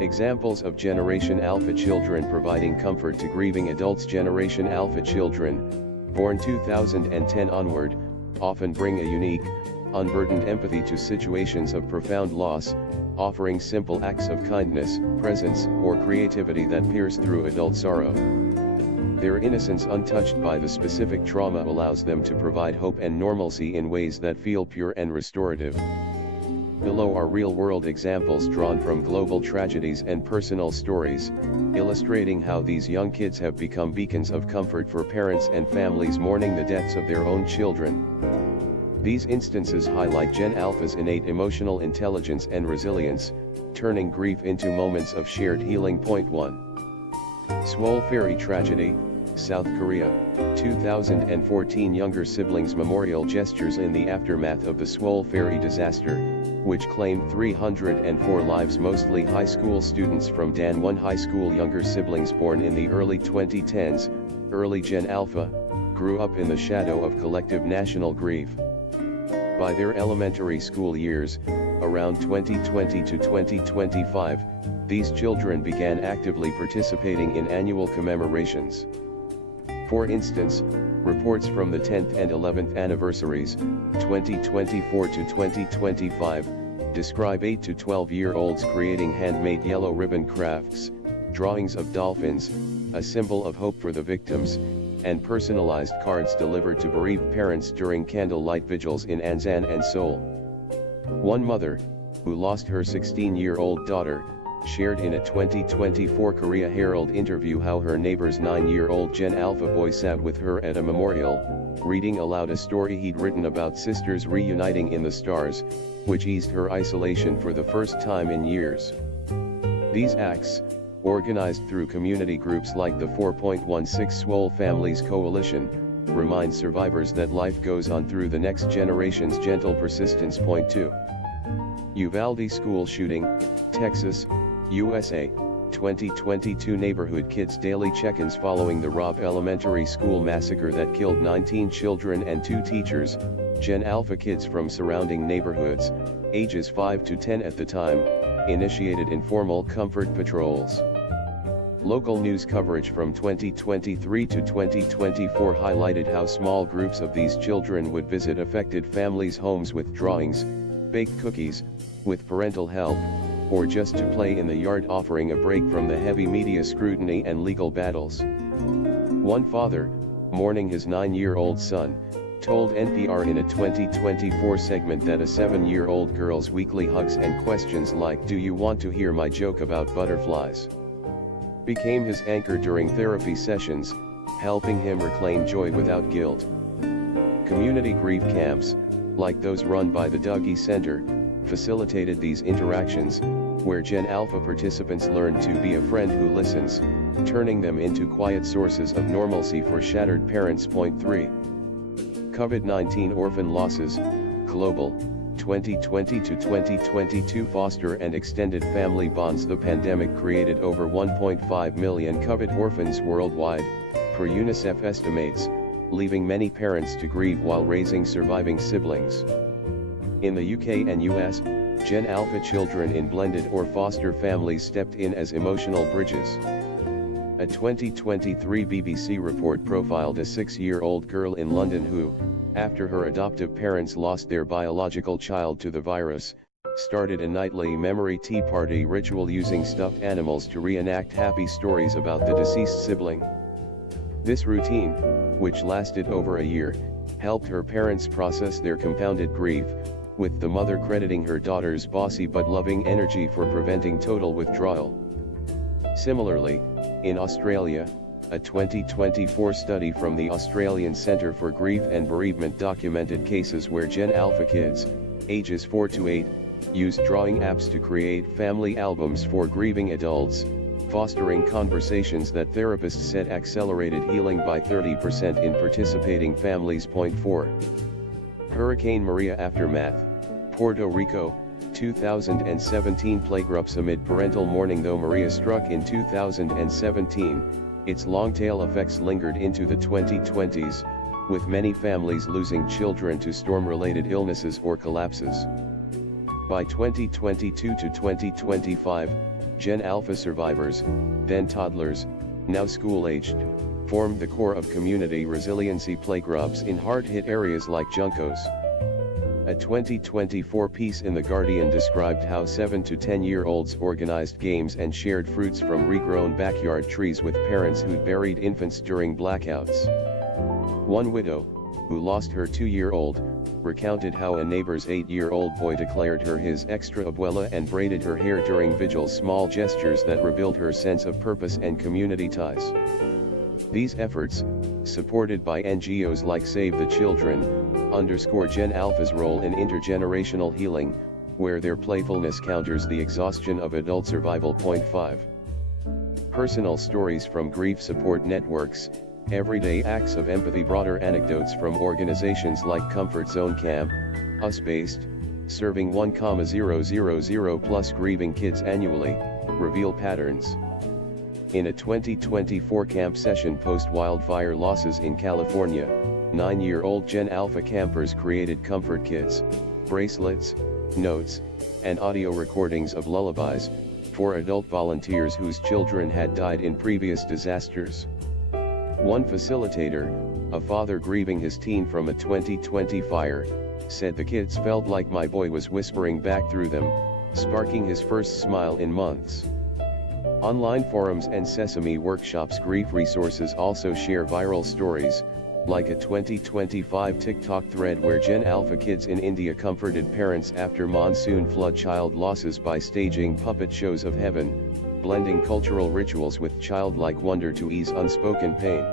Examples of Generation Alpha children providing comfort to grieving adults. Generation Alpha children, born 2010 onward, often bring a unique, unburdened empathy to situations of profound loss, offering simple acts of kindness, presence, or creativity that pierce through adult sorrow. Their innocence, untouched by the specific trauma, allows them to provide hope and normalcy in ways that feel pure and restorative. Below are real-world examples drawn from global tragedies and personal stories, illustrating how these young kids have become beacons of comfort for parents and families mourning the deaths of their own children. These instances highlight Gen Alpha's innate emotional intelligence and resilience, turning grief into moments of shared healing. Point 1. Swole Ferry Tragedy, South Korea, 2014. Younger siblings' memorial gestures in the aftermath of the Swole Ferry disaster, which claimed 304 lives, mostly high school students from Danwon High School. Younger siblings born in the early 2010s, early Gen Alpha, grew up in the shadow of collective national grief. By their elementary school years, around 2020 to 2025, these children began actively participating in annual commemorations. For instance, reports from the 10th and 11th anniversaries, 2024 to 2025, describe 8 to 12-year-olds creating handmade yellow ribbon crafts, drawings of dolphins, a symbol of hope for the victims, and personalized cards delivered to bereaved parents during candlelight vigils in Ansan and Seoul. One mother, who lost her 16-year-old daughter, shared in a 2024 Korea Herald interview how her neighbor's 9-year-old Gen Alpha boy sat with her at a memorial, reading aloud a story he'd written about sisters reuniting in the stars, which eased her isolation for the first time in years. These acts, organized through community groups like the 4.16 Swole Families Coalition, remind survivors that life goes on through the next generation's gentle persistence. Point 2. Uvalde school shooting, Texas, USA, 2022. Neighborhood kids' daily check-ins following the Robb Elementary School massacre that killed 19 children and 2 teachers. Gen Alpha kids from surrounding neighborhoods, ages 5 to 10 at the time, initiated informal comfort patrols. Local news coverage from 2023 to 2024 highlighted how small groups of these children would visit affected families' homes with drawings, baked cookies, with parental help, or just to play in the yard, offering a break from the heavy media scrutiny and legal battles. One father, mourning his 9-year-old son, told NPR in a 2024 segment that a 7-year-old girl's weekly hugs and questions like "Do you want to hear my joke about butterflies?" became his anchor during therapy sessions, helping him reclaim joy without guilt. Community grief camps, like those run by the Dougie Center, facilitated these interactions, where Gen Alpha participants learned to be a friend who listens, turning them into quiet sources of normalcy for shattered parents. Point 3. COVID-19 orphan losses, global, 2020 to 2022. Foster and extended family bonds. The pandemic created over 1.5 million COVID orphans worldwide, per UNICEF estimates, leaving many parents to grieve while raising surviving siblings. In the UK and US, Gen Alpha children in blended or foster families stepped in as emotional bridges. A 2023 BBC report profiled a 6-year-old girl in London who, after her adoptive parents lost their biological child to the virus, started a nightly memory tea party ritual using stuffed animals to reenact happy stories about the deceased sibling. This routine, which lasted over a year, helped her parents process their compounded grief, with the mother crediting her daughter's bossy but loving energy for preventing total withdrawal. Similarly, in Australia, a 2024 study from the Australian Centre for Grief and Bereavement documented cases where Gen Alpha kids, ages 4 to 8, used drawing apps to create family albums for grieving adults, fostering conversations that therapists said accelerated healing by 30% in participating families. Point 4. Hurricane Maria aftermath, Puerto Rico, 2017. Playgroups amid parental mourning. Though Maria struck in 2017, its long-tail effects lingered into the 2020s, with many families losing children to storm-related illnesses or collapses. By 2022 to 2025, Gen Alpha survivors, then toddlers, now school-aged, formed the core of community resiliency playgroups in hard-hit areas like Juncos. A 2024 piece in The Guardian described how 7 to 10-year-olds organized games and shared fruits from regrown backyard trees with parents who'd buried infants during blackouts. One widow, who lost her 2-year-old, recounted how a neighbor's 8-year-old boy declared her his extra abuela and braided her hair during vigils, small gestures that rebuilt her sense of purpose and community ties. These efforts, supported by NGOs like Save the Children, underscore Gen Alpha's role in intergenerational healing, where their playfulness counters the exhaustion of adult survival. 5. Personal stories from grief support networks, everyday acts of empathy. Broader anecdotes from organizations like Comfort Zone Camp, US-based, serving 1,000 plus grieving kids annually, reveal patterns. In a 2024 camp session post-wildfire losses in California, 9-year-old Gen Alpha campers created comfort kits, bracelets, notes, and audio recordings of lullabies, for adult volunteers whose children had died in previous disasters. One facilitator, a father grieving his teen from a 2020 fire, said the kids felt like my boy was whispering back through them, sparking his first smile in months. Online forums and Sesame Workshops grief resources also share viral stories, like a 2025 TikTok thread where Gen Alpha kids in India comforted parents after monsoon flood child losses by staging puppet shows of heaven, blending cultural rituals with childlike wonder to ease unspoken pain.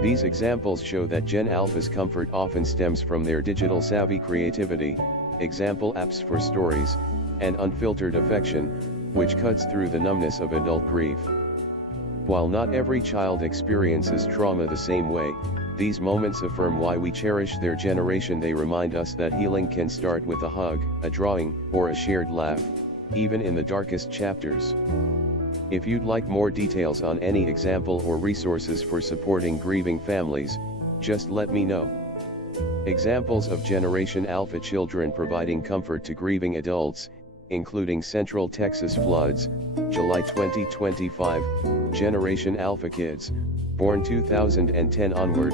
These examples show that Gen Alpha's comfort often stems from their digital savvy creativity, example apps for stories, and unfiltered affection, which cuts through the numbness of adult grief. While not every child experiences trauma the same way, these moments affirm why we cherish their generation. They remind us that healing can start with a hug, a drawing, or a shared laugh, even in the darkest chapters. If you'd like more details on any example or resources for supporting grieving families, just let me know. Examples of Generation Alpha children providing comfort to grieving adults, including Central Texas floods, July 2025, Generation Alpha kids, born 2010 onward,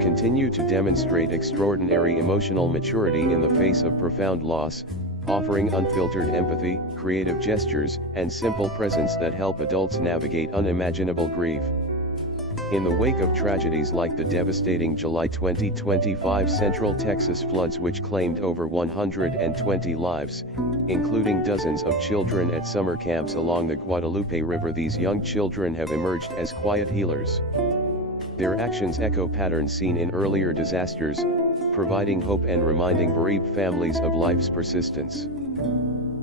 continue to demonstrate extraordinary emotional maturity in the face of profound loss, offering unfiltered empathy, creative gestures, and simple presence that help adults navigate unimaginable grief. In the wake of tragedies like the devastating July 2025 Central Texas floods, which claimed over 120 lives, including dozens of children at summer camps along the Guadalupe River, these young children have emerged as quiet healers. Their actions echo patterns seen in earlier disasters, providing hope and reminding bereaved families of life's persistence.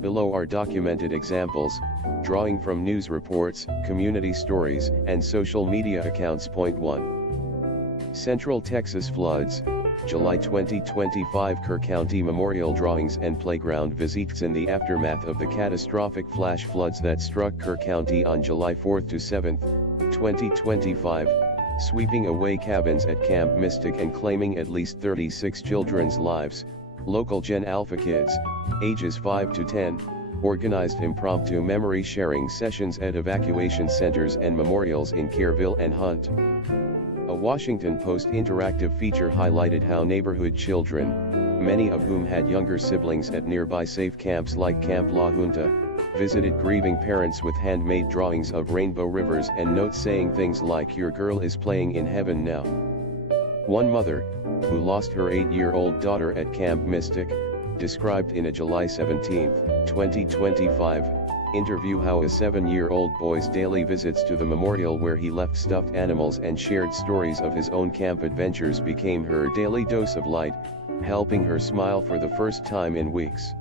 Below are documented examples, drawing from news reports, community stories, and social media accounts. 1. Central Texas floods, July 2025 Kerr County Memorial drawings and playground visits. In the aftermath of the catastrophic flash floods that struck Kerr County on July 4 to 7, 2025, sweeping away cabins at Camp Mystic and claiming at least 36 children's lives, local Gen Alpha kids, ages 5 to 10, organized impromptu memory sharing sessions at evacuation centers and memorials in Kerrville and Hunt. A Washington Post interactive feature highlighted how neighborhood children, many of whom had younger siblings at nearby safe camps like Camp La Junta, visited grieving parents with handmade drawings of rainbow rivers and notes saying things like "Your girl is playing in heaven now." One mother, who lost her 8-year-old daughter at Camp Mystic, described in a July 17, 2025, interview how a 7-year-old boy's daily visits to the memorial where he left stuffed animals and shared stories of his own camp adventures became her daily dose of light, helping her smile for the first time in weeks.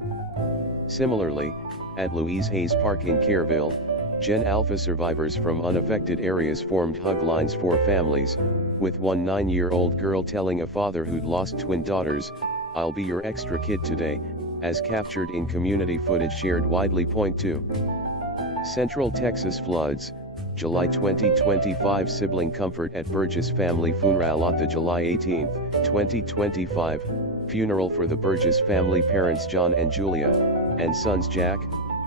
Similarly, at Louise Hayes Park in Kerrville, Gen Alpha survivors from unaffected areas formed hug lines for families, with one 9-year-old girl telling a father who'd lost twin daughters, "I'll be your extra kid today," as captured in community footage shared widely. 2. Central Texas floods, July 2025 sibling comfort at Burgess family funeral. At the July 18, 2025, funeral for the Burgess family parents John and Julia, and sons Jack,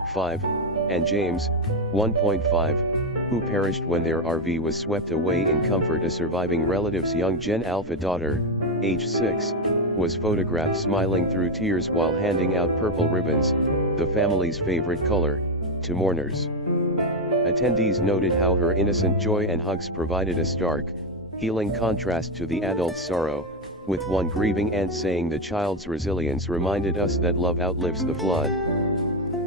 5, and James, 1.5, who perished when their RV was swept away in comfort. A surviving relative's young Gen Alpha daughter, age 6, was photographed smiling through tears while handing out purple ribbons, the family's favorite color, to mourners. Attendees noted how her innocent joy and hugs provided a stark, healing contrast to the adult's sorrow, with one grieving aunt saying the child's resilience reminded us that love outlives the flood.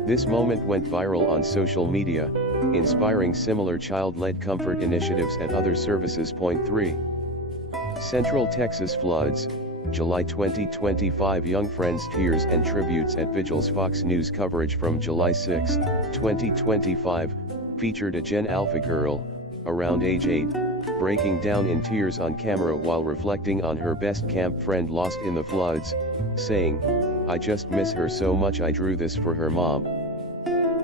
This moment went viral on social media, inspiring similar child-led comfort initiatives at other services. Point 3. Central Texas floods, July 2025. Young friends' tears and tributes at vigils. Fox News coverage from July 6, 2025, featured a Gen Alpha girl, around age 8, breaking down in tears on camera while reflecting on her best camp friend lost in the floods, saying, "I just miss her so much, I drew this for her mom."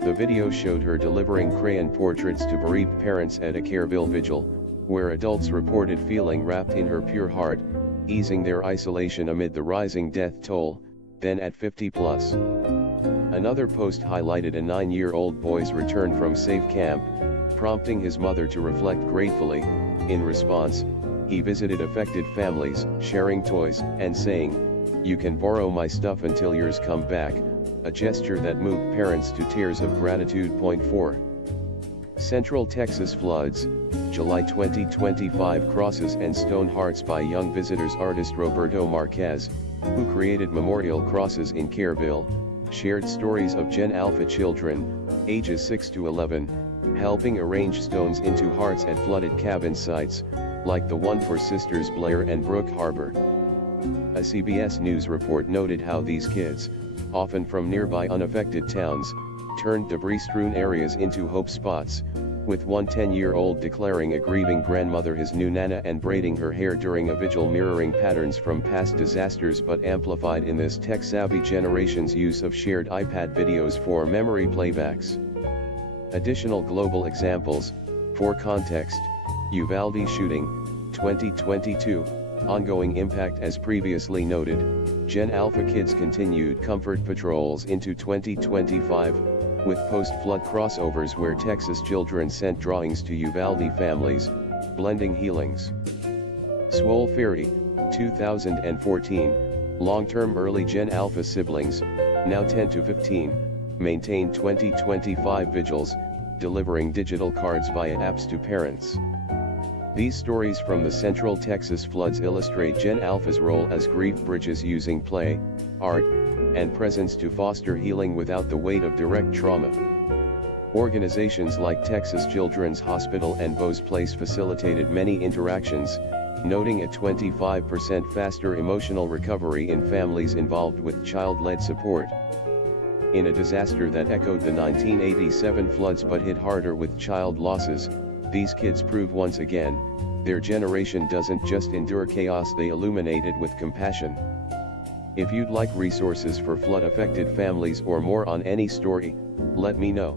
The video showed her delivering crayon portraits to bereaved parents at a Careville vigil, where adults reported feeling wrapped in her pure heart, easing their isolation amid the rising death toll, then at 50+. Another post highlighted a 9-year-old boy's return from safe camp, prompting his mother to reflect gratefully. In response, he visited affected families, sharing toys, and saying, "You can borrow my stuff until yours come back," a gesture that moved parents to tears of gratitude. Point 4. Central Texas floods, July 2025. Crosses and stone hearts by young visitors. Artist Roberto Marquez, who created memorial crosses in Careville, shared stories of Gen Alpha children, ages 6 to 11, helping arrange stones into hearts at flooded cabin sites, like the one for Sisters Blair and Brook Harbor. A CBS News report noted how these kids, often from nearby unaffected towns, turned debris-strewn areas into hope spots, with one 10-year-old declaring a grieving grandmother his new nana and braiding her hair during a vigil, mirroring patterns from past disasters but amplified in this tech-savvy generation's use of shared iPad videos for memory playbacks. Additional global examples, for context: Uvalde shooting, 2022, ongoing impact. As previously noted, Gen Alpha kids continued comfort patrols into 2025, with post-flood crossovers where Texas children sent drawings to Uvalde families, blending healings. Swole Ferry, 2014, long-term early Gen Alpha siblings, now 10 to 15, maintained 2025 vigils, delivering digital cards via apps to parents. These stories from the Central Texas floods illustrate Gen Alpha's role as grief bridges, using play, art, and presence to foster healing without the weight of direct trauma. Organizations like Texas Children's Hospital and Bose Place facilitated many interactions, noting a 25% faster emotional recovery in families involved with child-led support. In a disaster that echoed the 1987 floods but hit harder with child losses, these kids prove once again, their generation doesn't just endure chaos, they illuminate it with compassion. If you'd like resources for flood-affected families or more on any story, let me know.